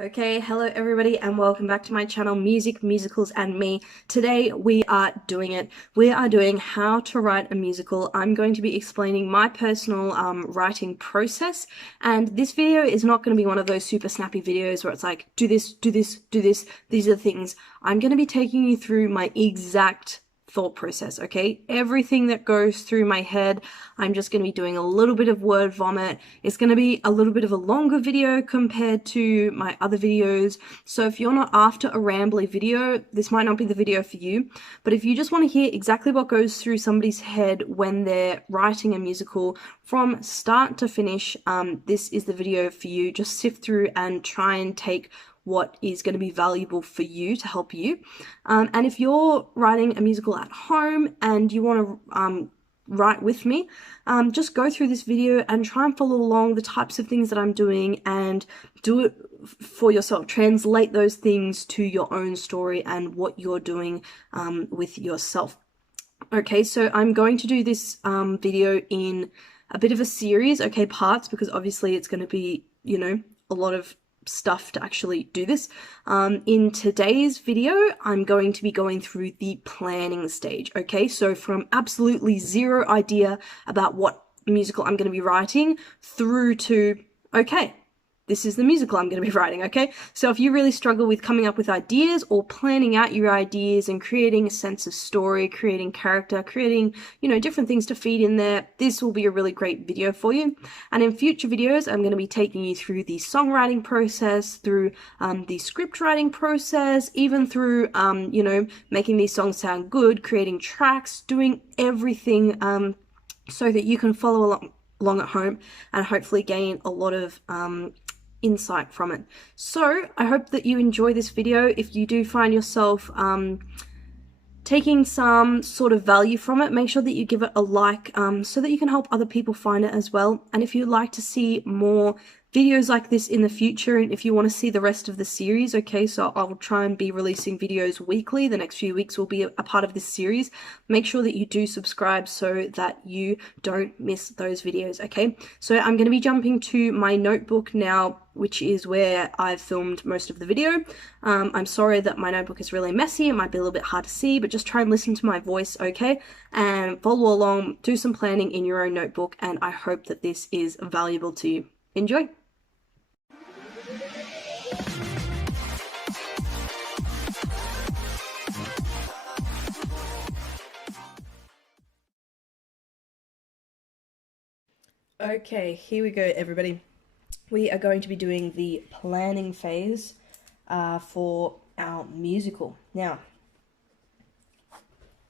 Okay, hello everybody and welcome back to my channel Music, Musicals and Me. Today we are doing it. We are doing how to write a musical. I'm going to be explaining my personal writing process, and this video is not going to be one of those super snappy videos where it's like do this, do this, do this. These are the things. I'm going to be taking you through my exact thought process, okay? Everything that goes through my head, I'm just going to be doing a little bit of word vomit. It's going to be a little bit of a longer video compared to my other videos. So if you're not after a rambly video, this might not be the video for you. But if you just want to hear exactly what goes through somebody's head when they're writing a musical from start to finish, this is the video for you. Just sift through and try and take what is going to be valuable for you to help you. And if you're writing a musical at home and you want to write with me, just go through this video and try and follow along the types of things that I'm doing and do it for yourself. Translate those things to your own story and what you're doing with yourself. Okay, so I'm going to do this video in a bit of a series, okay, parts, because obviously it's going to be, you know, a lot of stuff to actually do this. In today's video, I'm going to be going through the planning stage, okay? So from absolutely zero idea about what musical I'm going to be writing through to, okay, this is the musical I'm going to be writing, okay? So if you really struggle with coming up with ideas or planning out your ideas and creating a sense of story, creating character, creating, you know, different things to feed in there, this will be a really great video for you. And in future videos, I'm going to be taking you through the songwriting process, through the script writing process, even through, you know, making these songs sound good, creating tracks, doing everything so that you can follow along at home and hopefully gain a lot of insight from it. So I hope that you enjoy this video. If you do find yourself taking some sort of value from it, make sure that you give it a like so that you can help other people find it as well. And if you'd like to see more videos like this in the future, and if you want to see the rest of the series, okay, so I'll try and be releasing videos weekly. The next few weeks will be a part of this series. Make sure that you do subscribe so that you don't miss those videos, okay? So I'm going to be jumping to my notebook now, which is where I've filmed most of the video. I'm sorry that my notebook is really messy. It might be a little bit hard to see, but just try and listen to my voice, okay? And follow along, do some planning in your own notebook, and I hope that this is valuable to you. Enjoy! Okay, here we go, everybody. We are going to be doing the planning phase for our musical. Now,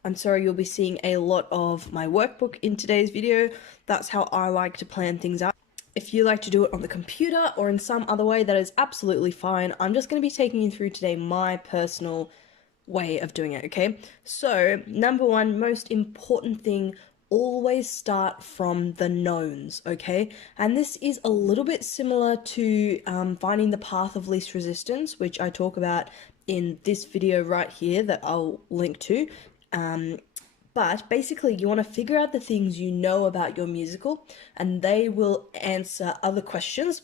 I'm sorry you'll be seeing a lot of my workbook in today's video. That's how I like to plan things out. If you like to do it on the computer or in some other way, that is absolutely fine. I'm just going to be taking you through today my personal way of doing it, okay? So, number one, most important thing, always start from the knowns, okay? And this is a little bit similar to finding the path of least resistance, which I talk about in this video right here that I'll link to. But basically, you want to figure out the things you know about your musical, and they will answer other questions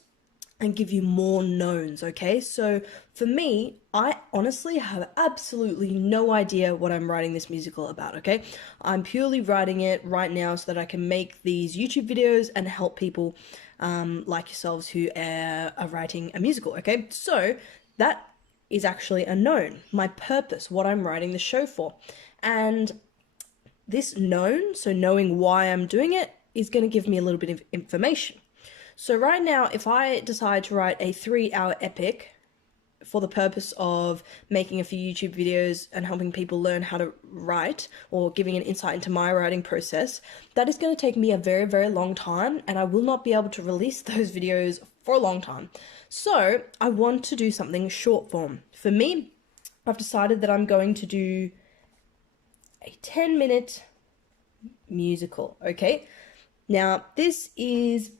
and give you more knowns, okay? So for me, I honestly have absolutely no idea what I'm writing this musical about, okay? I'm purely writing it right now so that I can make these YouTube videos and help people like yourselves who are writing a musical, okay? So that is actually a known, my purpose, what I'm writing the show for. And this known, so knowing why I'm doing it, is going to give me a little bit of information. So right now, if I decide to write a 3-hour epic for the purpose of making a few YouTube videos and helping people learn how to write or giving an insight into my writing process, that is going to take me a very, very long time, and I will not be able to release those videos for a long time. So I want to do something short form. For me, I've decided that I'm going to do a 10-minute musical, okay? Now, this is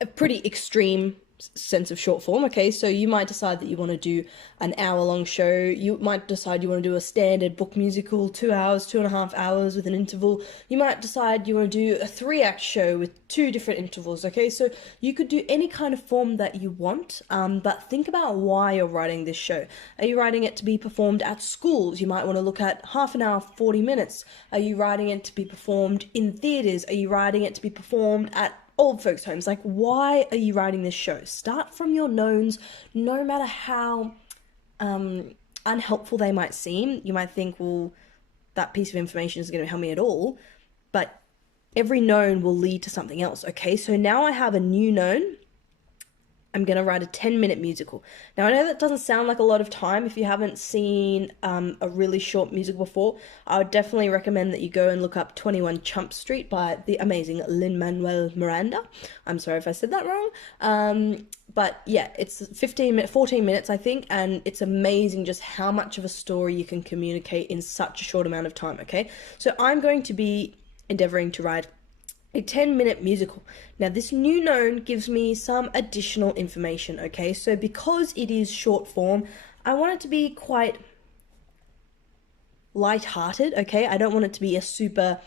a pretty extreme sense of short form, okay? So you might decide that you want to do an hour-long show. You might decide you want to do a standard book musical, 2 hours, 2.5 hours with an interval. You might decide you want to do a 3-act show with 2 different intervals, okay? So you could do any kind of form that you want, but think about why you're writing this show. Are you writing it to be performed at schools? You might want to look at half an hour, 40 minutes. Are you writing it to be performed in theatres? Are you writing it to be performed at old folks' homes? Like, why are you writing this show? Start from your knowns, no matter how unhelpful they might seem. You might think, well, that piece of information isn't going to help me at all, but every known will lead to something else, okay? So now I have a new known. I'm going to write a 10-minute musical. Now, I know that doesn't sound like a lot of time. If you haven't seen a really short musical before, I would definitely recommend that you go and look up 21 Chump Street by the amazing Lin-Manuel Miranda. I'm sorry if I said that wrong. But yeah, it's 14 minutes, I think, and it's amazing just how much of a story you can communicate in such a short amount of time, okay? So I'm going to be endeavoring to write a 10-minute musical. Now, this new known gives me some additional information, okay? So because it is short form, I want it to be quite light-hearted, okay? I don't want it to be a super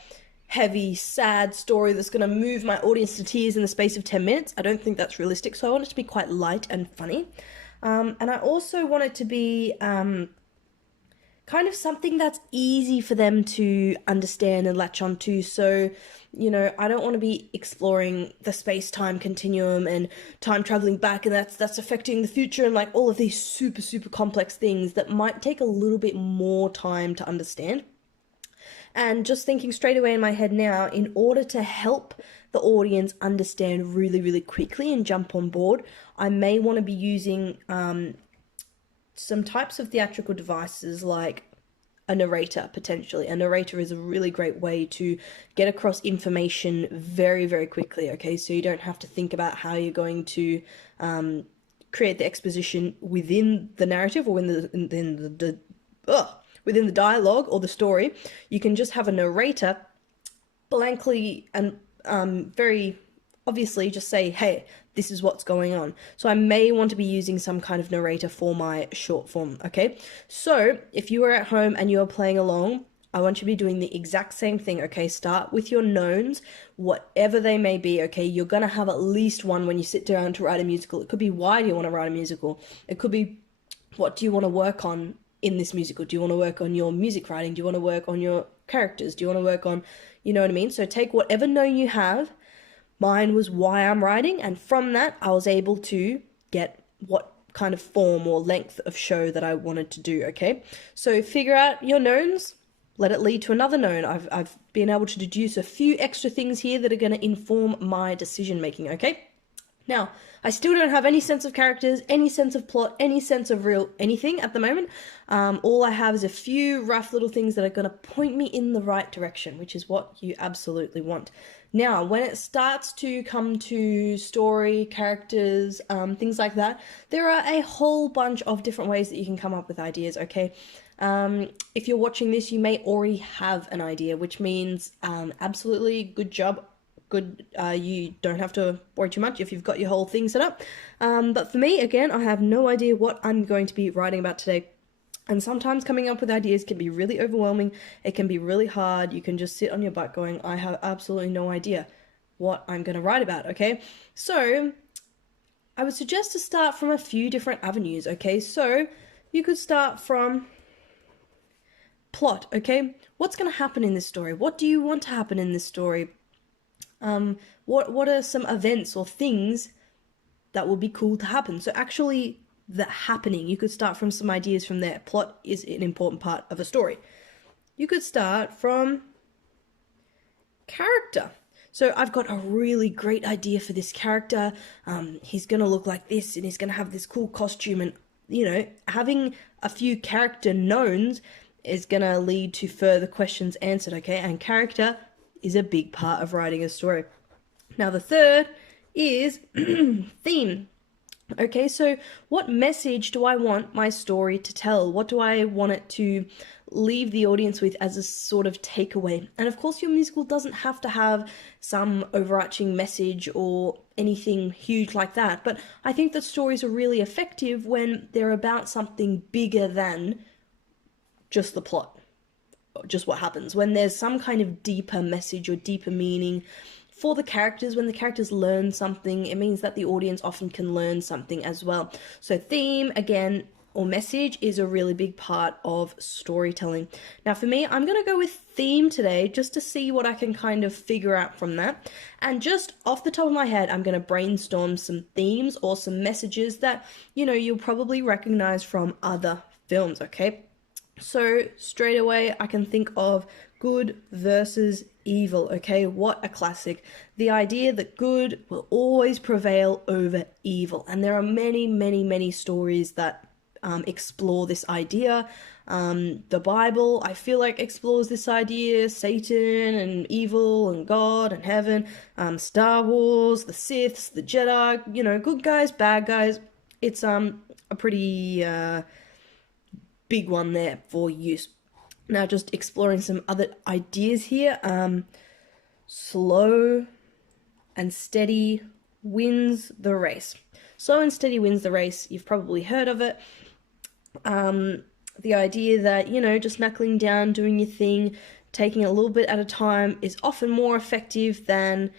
heavy, sad story that's going to move my audience to tears in the space of 10 minutes. I don't think that's realistic, so I want it to be quite light and funny. And I also want it to be kind of something that's easy for them to understand and latch onto. So, you know, I don't want to be exploring the space-time continuum and time traveling back, and that's affecting the future, and like all of these super, super complex things that might take a little bit more time to understand. And just thinking straight away in my head now, in order to help the audience understand really, really quickly and jump on board, I may want to be using some types of theatrical devices like a narrator, potentially. A narrator is a really great way to get across information very, very quickly, okay? So you don't have to think about how you're going to create the exposition within the narrative or within the dialogue or the story. You can just have a narrator blankly and very obviously just say, hey, this is what's going on. So I may want to be using some kind of narrator for my short form, okay? So if you are at home and you are playing along, I want you to be doing the exact same thing, okay? Start with your knowns, whatever they may be, okay? You're going to have at least one when you sit down to write a musical. It could be, why do you want to write a musical? It could be, what do you want to work on in this musical? Do you want to work on your music writing? Do you want to work on your characters? Do you want to work on, you know what I mean? So take whatever known you have. Mine was why I'm writing, and from that I was able to get what kind of form or length of show that I wanted to do, okay? So figure out your knowns, let it lead to another known. I've been able to deduce a few extra things here that are going to inform my decision making, okay? Now, I still don't have any sense of characters, any sense of plot, any sense of real anything at the moment. All I have is a few rough little things that are going to point me in the right direction, which is what you absolutely want. Now, when it starts to come to story, characters, things like that, there are a whole bunch of different ways that you can come up with ideas, okay? If you're watching this, you may already have an idea, which means absolutely good job. Good, you don't have to worry too much if you've got your whole thing set up. But for me, again, I have no idea what I'm going to be writing about today. And sometimes coming up with ideas can be really overwhelming. It can be really hard. You can just sit on your butt going, I have absolutely no idea what I'm going to write about, okay? So I would suggest to start from a few different avenues, okay? So you could start from plot, okay? What's going to happen in this story? What do you want to happen in this story? What are some events or things that would be cool to happen? So actually the happening, you could start from some ideas from there. Plot is an important part of a story. You could start from character. So I've got a really great idea for this character. He's going to look like this and he's going to have this cool costume, and, you know, having a few character knowns is going to lead to further questions answered, okay? And character is a big part of writing a story. Now the third is theme. Okay, so what message do I want my story to tell? What do I want it to leave the audience with as a sort of takeaway? And of course, your musical doesn't have to have some overarching message or anything huge like that, but I think that stories are really effective when they're about something bigger than just the plot, just what happens. When there's some kind of deeper message or deeper meaning for the characters, when the characters learn something, it means that the audience often can learn something as well. So theme, again, or message is a really big part of storytelling. Now for me, I'm going to go with theme today just to see what I can kind of figure out from that. And just off the top of my head, I'm going to brainstorm some themes or some messages that, you know, you'll probably recognize from other films, okay? So straight away, I can think of good versus evil, okay? What a classic. The idea that good will always prevail over evil. And there are many, many, many stories that explore this idea. The Bible, I feel like, explores this idea. Satan and evil and God and heaven. Star Wars, the Siths, the Jedi, you know, good guys, bad guys. It's a pretty big one there for use. Now just exploring some other ideas here. Slow and steady wins the race. Slow and steady wins the race. You've probably heard of it. The idea that, you know, just knuckling down, doing your thing, taking a little bit at a time is often more effective than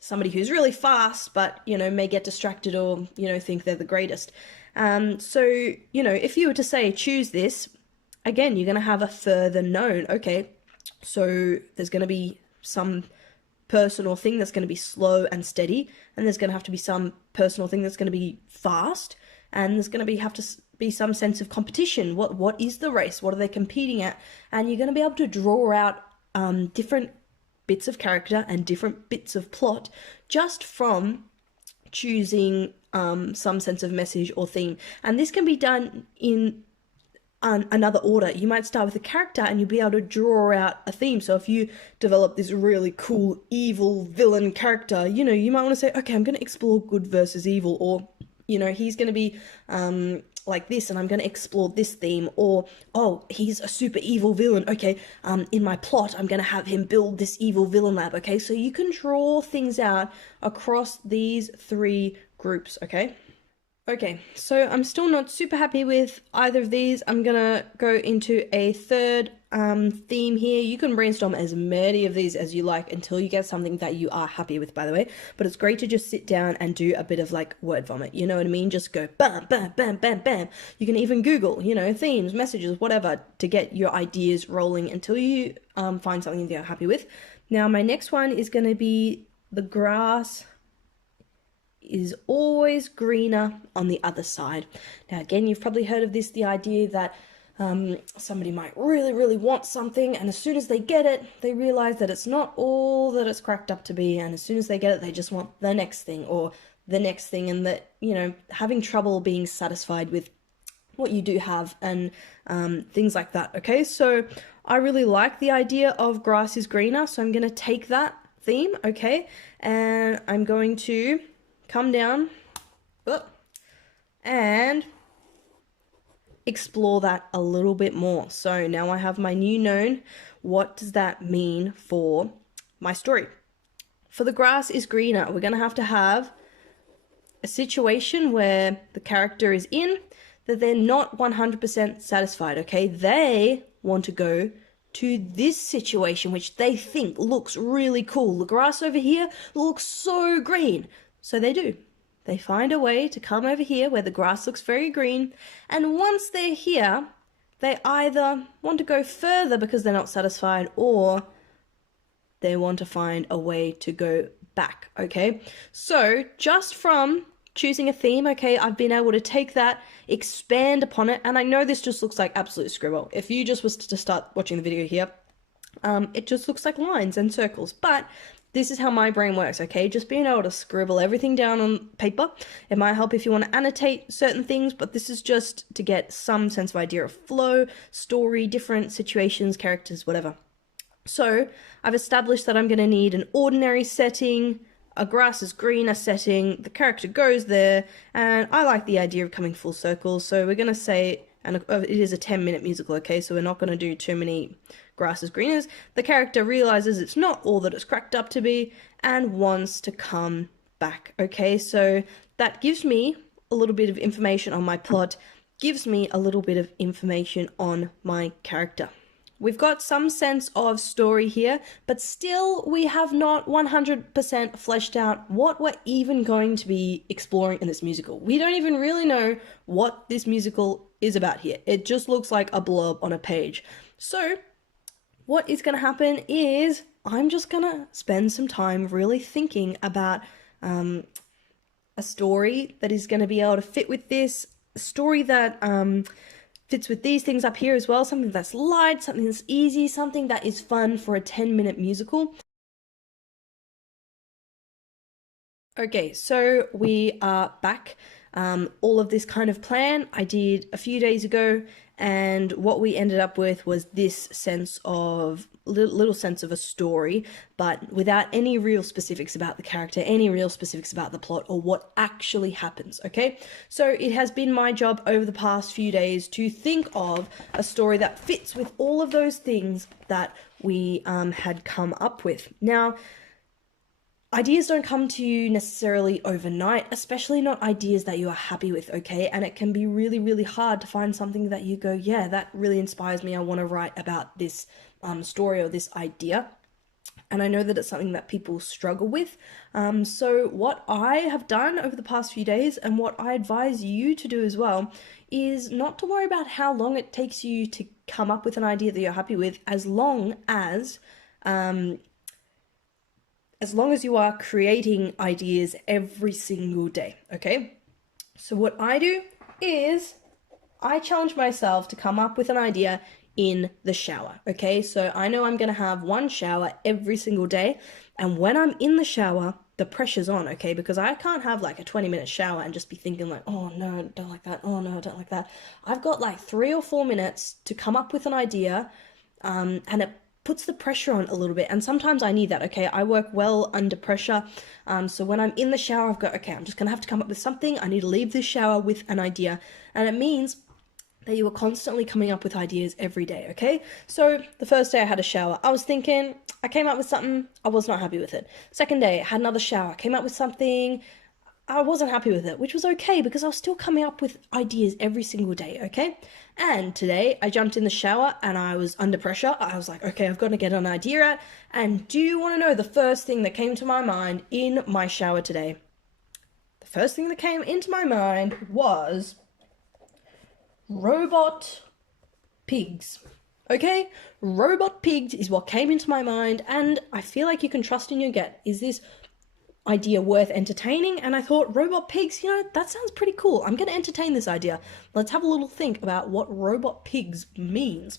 somebody who's really fast but, you know, may get distracted or, you know, think they're the greatest. So, you know, if you were to say choose this, again, you're going to have a further known. Okay, so there's going to be some personal thing that's going to be slow and steady, and there's going to have to be some personal thing that's going to be fast, and there's going to have to be some sense of competition. What is the race? What are they competing at? And you're going to be able to draw out different bits of character and different bits of plot just from choosing some sense of message or theme. And this can be done in another order. You might start with a character and you'll be able to draw out a theme. So if you develop this really cool evil villain character, you know, you might want to say, okay, I'm going to explore good versus evil, or, you know, he's going to be like this and I'm going to explore this theme, or, oh, he's a super evil villain. Okay, in my plot, I'm going to have him build this evil villain lab. Okay, so you can draw things out across these three groups, okay? Okay, so I'm still not super happy with either of these. I'm gonna go into a third theme here. You can brainstorm as many of these as you like until you get something that you are happy with, by the way. But it's great to just sit down and do a bit of like word vomit, you know what I mean? Just go bam, bam, bam, bam, bam. You can even Google, you know, themes, messages, whatever, to get your ideas rolling until you find something that you're happy with. Now, my next one is gonna be the grass is always greener on the other side. Now again, you've probably heard of this, the idea that somebody might really, really want something, and as soon as they get it, they realize that it's not all that it's cracked up to be, and as soon as they get it, they just want the next thing or the next thing, and that, you know, having trouble being satisfied with what you do have and things like that. Okay, so I really like the idea of grass is greener, so I'm going to take that theme, okay, and I'm going to come down and explore that a little bit more. So now I have my new known. What does that mean for my story? For the grass is greener, we're going to have a situation where the character is in that they're not 100% satisfied, okay? They want to go to this situation which they think looks really cool. The grass over here looks so green. So they do. They find a way to come over here where the grass looks very green, and once they're here, they either want to go further because they're not satisfied, or they want to find a way to go back, okay? So just from choosing a theme, okay, I've been able to take that, expand upon it, and I know this just looks like absolute scribble. If you just was to start watching the video here, it just looks like lines and circles, but this is how my brain works, okay? Just being able to scribble everything down on paper. It might help if you want to annotate certain things, but this is just to get some sense of idea of flow, story, different situations, characters, whatever. So I've established that I'm going to need an ordinary setting, a grass is greener setting, the character goes there, and I like the idea of coming full circle, so we're going to say, and it is a 10-minute musical, okay, so we're not going to do too many grass is greeners. The character realizes it's not all that it's cracked up to be and wants to come back, okay, so that gives me a little bit of information on my plot, gives me a little bit of information on my character. We've got some sense of story here, but still we have not 100% fleshed out what we're even going to be exploring in this musical. We don't even really know what this musical is about here. It just looks like a blob on a page. So what is going to happen is I'm just going to spend some time really thinking about a story that is going to be able to fit with this, a story that fits with these things up here as well, something that's light, something that's easy, something that is fun for a 10-minute musical. Okay, so we are back. All of this kind of plan I did a few days ago, and what we ended up with was this sense of little sense of a story, but without any real specifics about the character, any real specifics about the plot, or what actually happens, okay? So it has been my job over the past few days to think of a story that fits with all of those things that we had come up with. Now, ideas don't come to you necessarily overnight, especially not ideas that you are happy with, okay? And it can be really, really hard to find something that you go, yeah, that really inspires me. I want to write about this story or this idea. And I know that it's something that people struggle with. So what I have done over the past few days, and what I advise you to do as well, is not to worry about how long it takes you to come up with an idea that you're happy with, as long as you are creating ideas every single day, okay? So what I do is I challenge myself to come up with an idea in the shower, okay? So I know I'm gonna have one shower every single day, and when I'm in the shower, the pressure's on, okay? Because I can't have like a 20-minute shower and just be thinking like, oh no, don't like that, oh no, don't like that. I've got like 3 or 4 minutes to come up with an idea, and it puts the pressure on a little bit, and sometimes I need that, okay? I work well under pressure, so when I'm in the shower, I've got, okay, I'm just gonna have to come up with something. I need to leave this shower with an idea, and it means that you are constantly coming up with ideas every day, okay? So the first day I had a shower, I was thinking, I came up with something, I was not happy with it. Second day, I had another shower, came up with something, I wasn't happy with it, which was okay because I was still coming up with ideas every single day, okay? And today I jumped in the shower and I was under pressure. I was like, okay, I've got to get an idea out. And do you want to know the first thing that came to my mind in my shower today? The first thing that came into my mind was robot pigs. Okay? Robot pigs is what came into my mind, and I feel like you can trust in your gut. Is this idea worth entertaining? And I thought, robot pigs, that sounds pretty cool. I'm going to entertain this idea. Let's have a little think about what robot pigs means.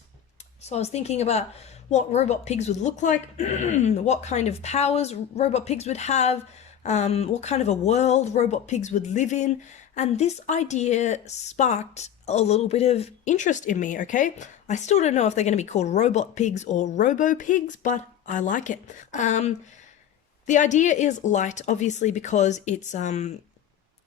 So I was thinking about what robot pigs would look like, what kind of powers robot pigs would have, what kind of a world robot pigs would live in, and this idea sparked a little bit of interest in me, okay? I still don't know if they're going to be called robot pigs or robo pigs, but I like it. The idea is light, obviously, because it's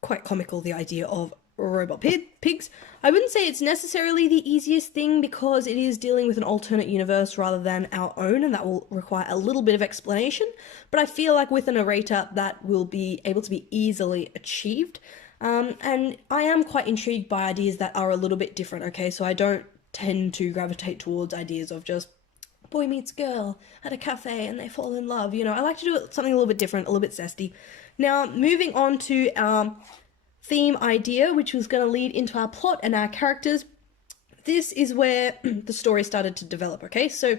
quite comical, the idea of robot pigs. I wouldn't say it's necessarily the easiest thing because it is dealing with an alternate universe rather than our own, and that will require a little bit of explanation, but I feel like with a narrator that will be able to be easily achieved. And I am quite intrigued by ideas that are a little bit different, okay? So I don't tend to gravitate towards ideas of just boy meets girl at a cafe and they fall in love, I like to do something a little bit different, a little bit zesty. Now, moving on to our theme idea, which was going to lead into our plot and our characters. This is where the story started to develop, okay? So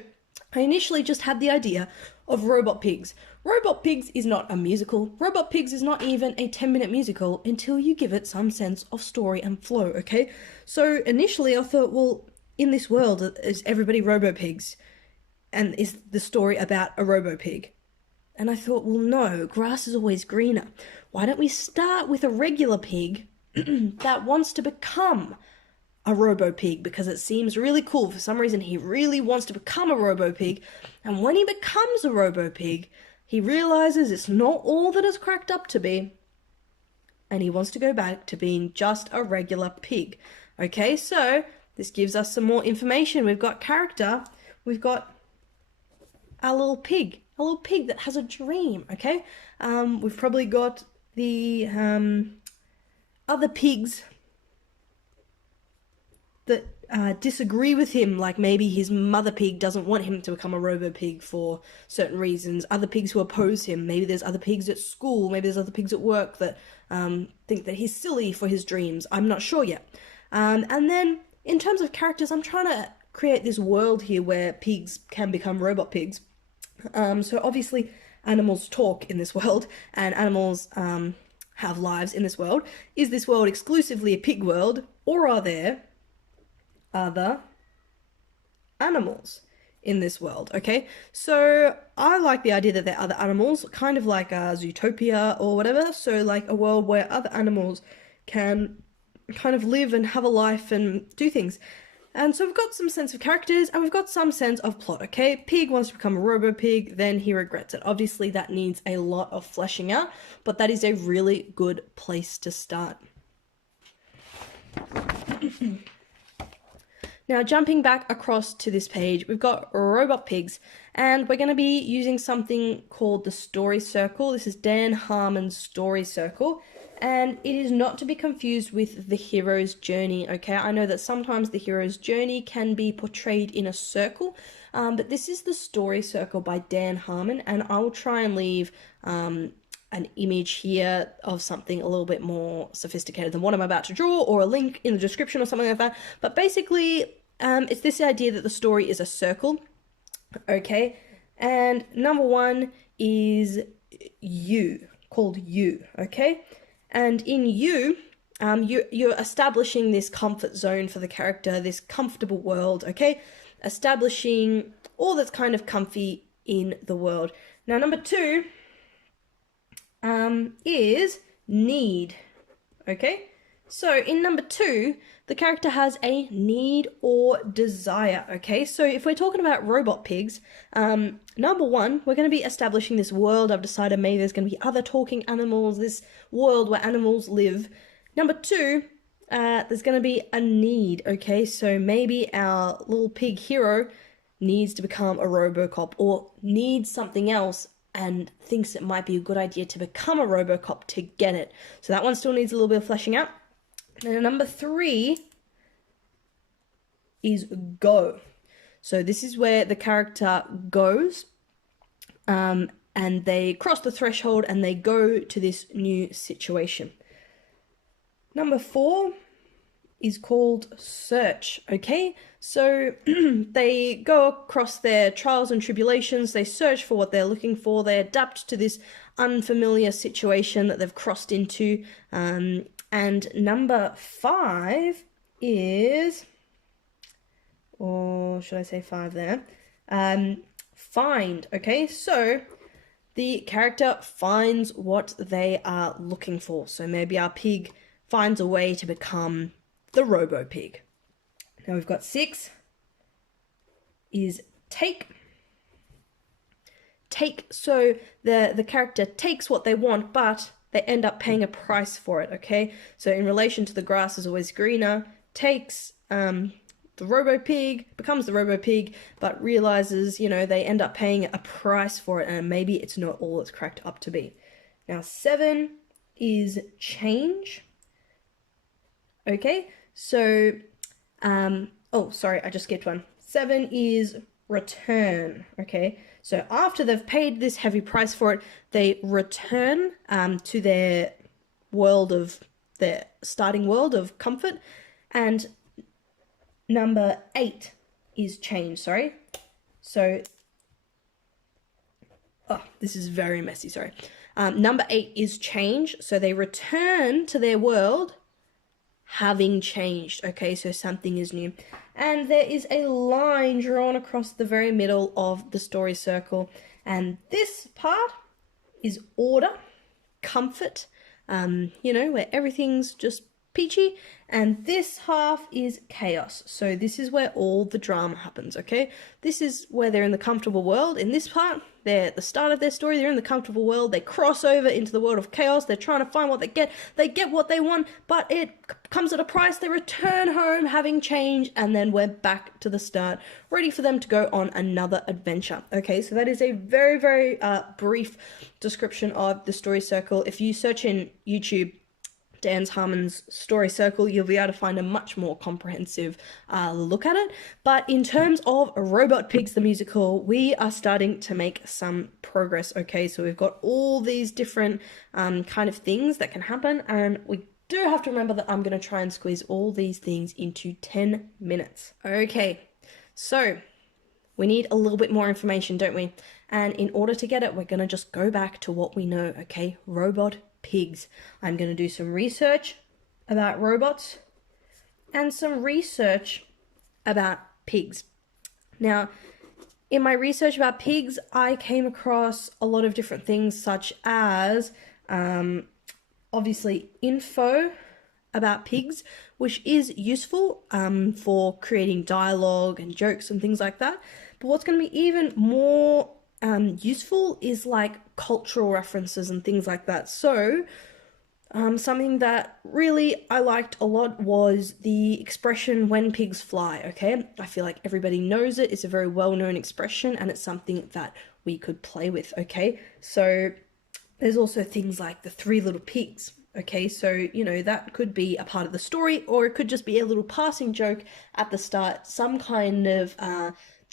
I initially just had the idea of Robot Pigs. Robot Pigs is not a musical. Robot Pigs is not even a 10-minute musical until you give it some sense of story and flow, okay? So initially I thought, well, in this world, is everybody Robo Pigs? And is the story about a Robo Pig? And I thought, well, no, grass is always greener. Why don't we start with a regular pig that wants to become a Robo Pig, because it seems really cool. For some reason, he really wants to become a Robo Pig. And when he becomes a Robo Pig, He realizes it's not all that it's cracked up to be, and he wants to go back to being just a regular pig. Okay, so this gives us some more information. We've got character, we've got a little pig that has a dream. Okay, we've probably got the other pigs that disagree with him, like maybe his mother pig doesn't want him to become a robo pig for certain reasons. Other pigs who oppose him. Maybe there's other pigs at school. Maybe there's other pigs at work that think that he's silly for his dreams. I'm not sure yet. And then in terms of characters, I'm trying to create this world here where pigs can become robot pigs. So obviously animals talk in this world, and animals have lives in this world. Is this world exclusively a pig world, or are there other animals in this world? Okay, so I like the idea that there are other animals, kind of like a Zootopia or whatever. So like a world where other animals can kind of live and have a life and do things. And so we've got some sense of characters and we've got some sense of plot. Okay, pig wants to become a robo pig, then he regrets it. Obviously that needs a lot of fleshing out, but that is a really good place to start. Now, jumping back across to this page, we've got robot pigs, and we're going to be using something called the story circle. This is Dan Harmon's story circle, and it is not to be confused with the hero's journey, okay? I know that sometimes the hero's journey can be portrayed in a circle, but this is the story circle by Dan Harmon, and I will try and leave an image here of something a little bit more sophisticated than what I'm about to draw, or a link in the description or something like that. But basically, it's this idea that the story is a circle, okay? And number one is you, called you, okay? And in you, you're establishing this comfort zone for the character, this comfortable world, okay? Establishing all that's kind of comfy in the world. Now, number two is need, okay? So in number two, the character has a need or desire, okay? So if we're talking about robot pigs, number one, we're going to be establishing this world. I've decided maybe there's going to be other talking animals, this world where animals live. Number two, there's going to be a need, okay? So maybe our little pig hero needs to become a RoboCop or needs something else and thinks it might be a good idea to become a RoboCop to get it. So that one still needs a little bit of fleshing out. And number three is go. So this is where the character goes and they cross the threshold and they go to this new situation. Number four is called search, okay? So they go across their trials and tribulations, they search for what they're looking for, they adapt to this unfamiliar situation that they've crossed into. And number five is, or should I say five there? Find, okay? So the character finds what they are looking for. So maybe our pig finds a way to become the robo pig. Now we've got six is take. Take, so the character takes what they want, but they end up paying a price for it, okay? So in relation to the grass is always greener, takes the robo pig, becomes the robo pig, but realizes, you know, they end up paying a price for it, and maybe it's not all it's cracked up to be. Now 7 is change. Okay, so, oh, sorry, I just skipped one. 7 is return, okay? So after they've paid this heavy price for it, they return to their world of, their starting world of comfort. And number 8 is change, sorry. So, oh, this is very messy, sorry. Number 8 is change, so they return to their world having changed, okay, so something is new. And there is a line drawn across the very middle of the story circle, and this part is order, comfort, you know, where everything's just peachy, and this half is chaos. So this is where all the drama happens, okay? This is where they're in the comfortable world. In this part, they're at the start of their story, they're in the comfortable world, they cross over into the world of chaos, they're trying to find what they get what they want, but it comes at a price, they return home having changed, and then we're back to the start, ready for them to go on another adventure. Okay, so that is a very, very brief description of the story circle. If you search in YouTube, Dan's Harmon's story circle, you'll be able to find a much more comprehensive look at it. But in terms of Robot Pigs the musical, we are starting to make some progress. Okay, so we've got all these different kind of things that can happen, and we do have to remember that I'm going to try and squeeze all these things into 10 minutes. Okay, so we need a little bit more information, don't we? And in order to get it, we're going to just go back to what we know, okay? Robot pigs. I'm going to do some research about robots and some research about pigs. Now, in my research about pigs, I came across a lot of different things, such as obviously info about pigs, which is useful for creating dialogue and jokes and things like that. But what's going to be even more useful is like cultural references and things like that. So something that really I liked a lot was the expression "when pigs fly." Okay, I feel like everybody knows it. It's a very well-known expression, and it's something that we could play with. Okay, so there's also things like the three little pigs. Okay, so, you know, that could be a part of the story, or it could just be a little passing joke at the start, some kind of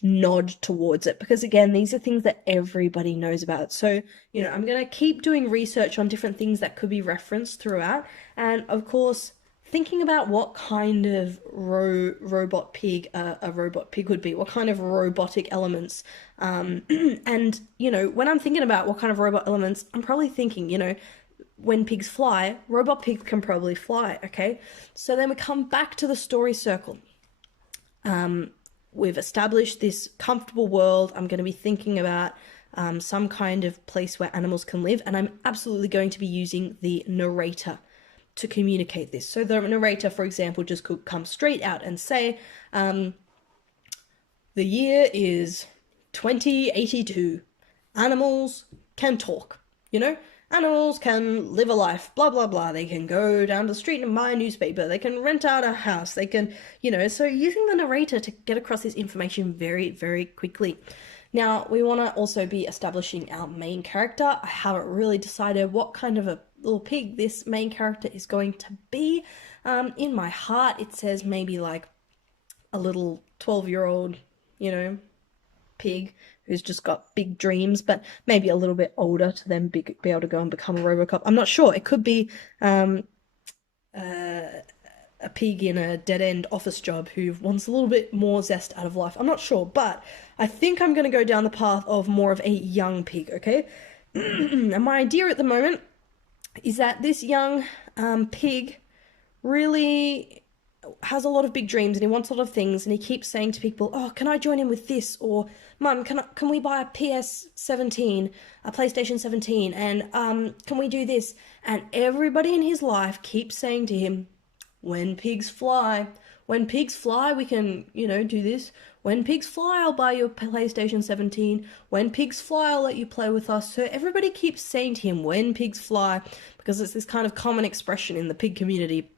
nod towards it, because again, these are things that everybody knows about. So, you know, I'm going to keep doing research on different things that could be referenced throughout, and of course, thinking about what kind of robot pig a robot pig would be, what kind of robotic elements, and, you know, when I'm thinking about what kind of robot elements, I'm probably thinking, you know, when pigs fly, robot pigs can probably fly, okay? So then we come back to the story circle. We've established this comfortable world. I'm going to be thinking about some kind of place where animals can live, and I'm absolutely going to be using the narrator to communicate this. So the narrator, for example, just could come straight out and say, the year is 2082. Animals can talk, you know? Animals can live a life, blah, blah, blah. They can go down the street and buy a newspaper. They can rent out a house. They can, you know, so using the narrator to get across this information very, very quickly. Now, we want to also be establishing our main character. I haven't really decided what kind of a little pig this main character is going to be. In my heart, it says maybe like a little 12-year-old, you know, pig who's just got big dreams, but maybe a little bit older to then be able to go and become a Robocop. I'm not sure. It could be a pig in a dead-end office job who wants a little bit more zest out of life. I'm not sure, but I think I'm going to go down the path of more of a young pig, okay? And my idea at the moment is that this young pig really has a lot of big dreams, and he wants a lot of things, and he keeps saying to people, oh, can I join in with this? Or, Mum, can we buy a PS17, a PlayStation 17, and can we do this? And everybody in his life keeps saying to him, when pigs fly, we can, you know, do this. When pigs fly, I'll buy you a PlayStation 17. When pigs fly, I'll let you play with us. So everybody keeps saying to him, when pigs fly, because it's this kind of common expression in the pig community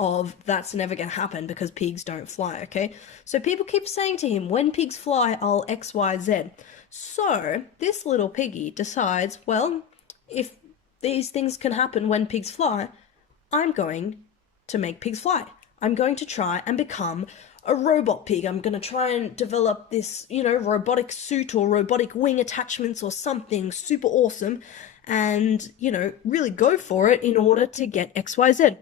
of that's never going to happen because pigs don't fly, okay? So people keep saying to him, when pigs fly, I'll X, Y, Z. So this little piggy decides, well, if these things can happen when pigs fly, I'm going to make pigs fly. I'm going to try and become a robot pig. I'm going to try and develop this, you know, robotic suit or robotic wing attachments or something super awesome and, you know, really go for it in order to get X, Y, Z.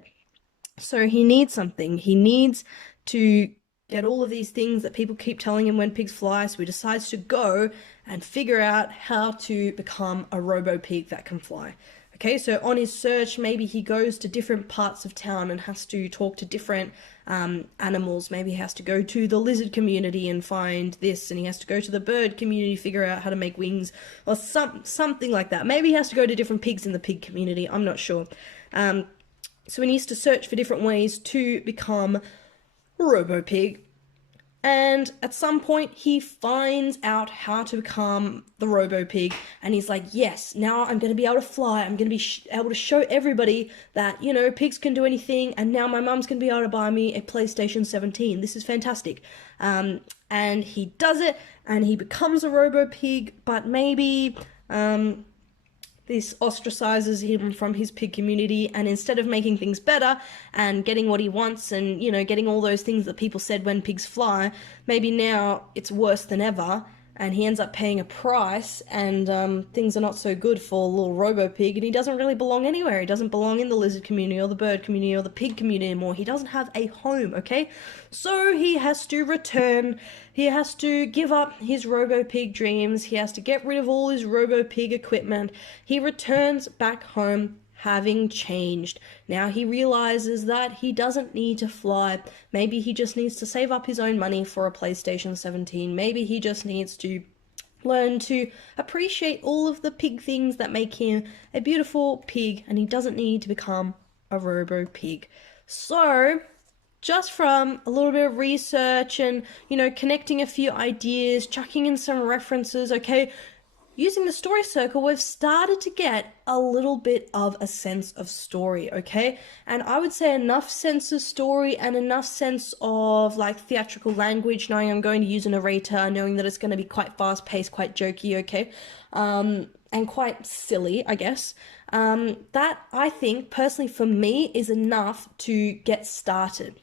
So he needs something. He needs to get all of these things that people keep telling him when pigs fly. So he decides to go and figure out how to become a robo-pig that can fly. Okay, so on his search, maybe he goes to different parts of town and has to talk to different animals. Maybe he has to go to the lizard community and find this, and he has to go to the bird community, figure out how to make wings, or something like that. Maybe he has to go to different pigs in the pig community. I'm not sure. So he needs to search for different ways to become RoboPig. And at some point, he finds out how to become the RoboPig, and he's like, yes, now I'm going to be able to fly. I'm going to be able to show everybody that, you know, pigs can do anything, and now my mum's going to be able to buy me a PlayStation 17. This is fantastic. And he does it, and he becomes a RoboPig, but maybe this ostracizes him from his pig community, and instead of making things better and getting what he wants and, you know, getting all those things that people said when pigs fly, maybe now it's worse than ever, and he ends up paying a price, and things are not so good for little RoboPig, and he doesn't really belong anywhere. He doesn't belong in the lizard community or the bird community or the pig community anymore. He doesn't have a home, okay? So he has to return. He has to give up his RoboPig dreams. He has to get rid of all his RoboPig equipment. He returns back home having changed. Now he realizes that he doesn't need to fly. Maybe he just needs to save up his own money for a PlayStation 17. Maybe he just needs to learn to appreciate all of the pig things that make him a beautiful pig, and he doesn't need to become a RoboPig. So, just from a little bit of research and, you know, connecting a few ideas, chucking in some references, okay, using the story circle, we've started to get a little bit of a sense of story, okay? And I would say enough sense of story and enough sense of, like, theatrical language, knowing I'm going to use a narrator, knowing that it's going to be quite fast-paced, quite jokey, okay? And quite silly, I guess. That, I think, personally for me, is enough to get started.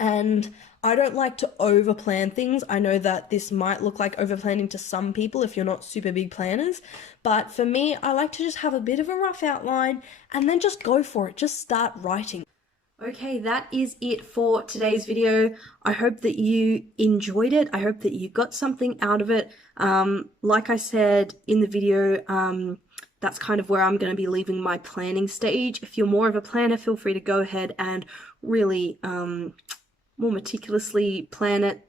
And I don't like to overplan things. I know that this might look like overplanning to some people if you're not super big planners, but for me, I like to just have a bit of a rough outline and then just go for it. Just start writing. Okay, that is it for today's video. I hope that you enjoyed it. I hope that you got something out of it. Like I said in the video, that's kind of where I'm going to be leaving my planning stage. If you're more of a planner, feel free to go ahead and really more meticulously plan it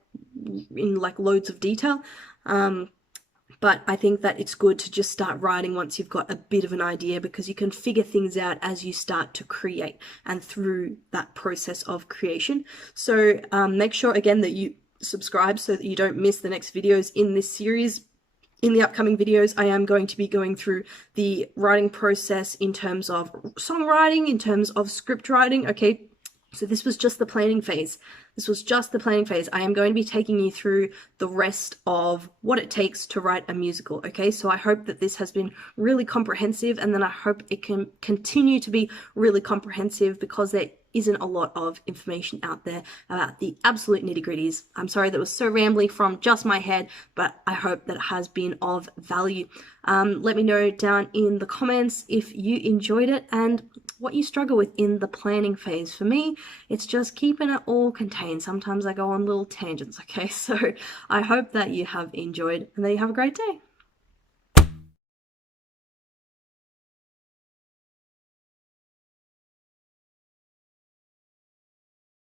in like loads of detail. But I think that it's good to just start writing once you've got a bit of an idea, because you can figure things out as you start to create and through that process of creation. So make sure again that you subscribe so that you don't miss the next videos in this series. In the upcoming videos, I am going to be going through the writing process in terms of songwriting, in terms of script writing, okay? So this was just the planning phase. This was just the planning phase. I am going to be taking you through the rest of what it takes to write a musical, okay? So I hope that this has been really comprehensive, and then I hope it can continue to be really comprehensive, because there isn't a lot of information out there about the absolute nitty-gritties. I'm sorry that was so rambly from just my head, but I hope that it has been of value. Let me know down in the comments if you enjoyed it and what you struggle with in the planning phase. For me, it's just keeping it all contained. Sometimes I go on little tangents, okay? So I hope that you have enjoyed and that you have a great day.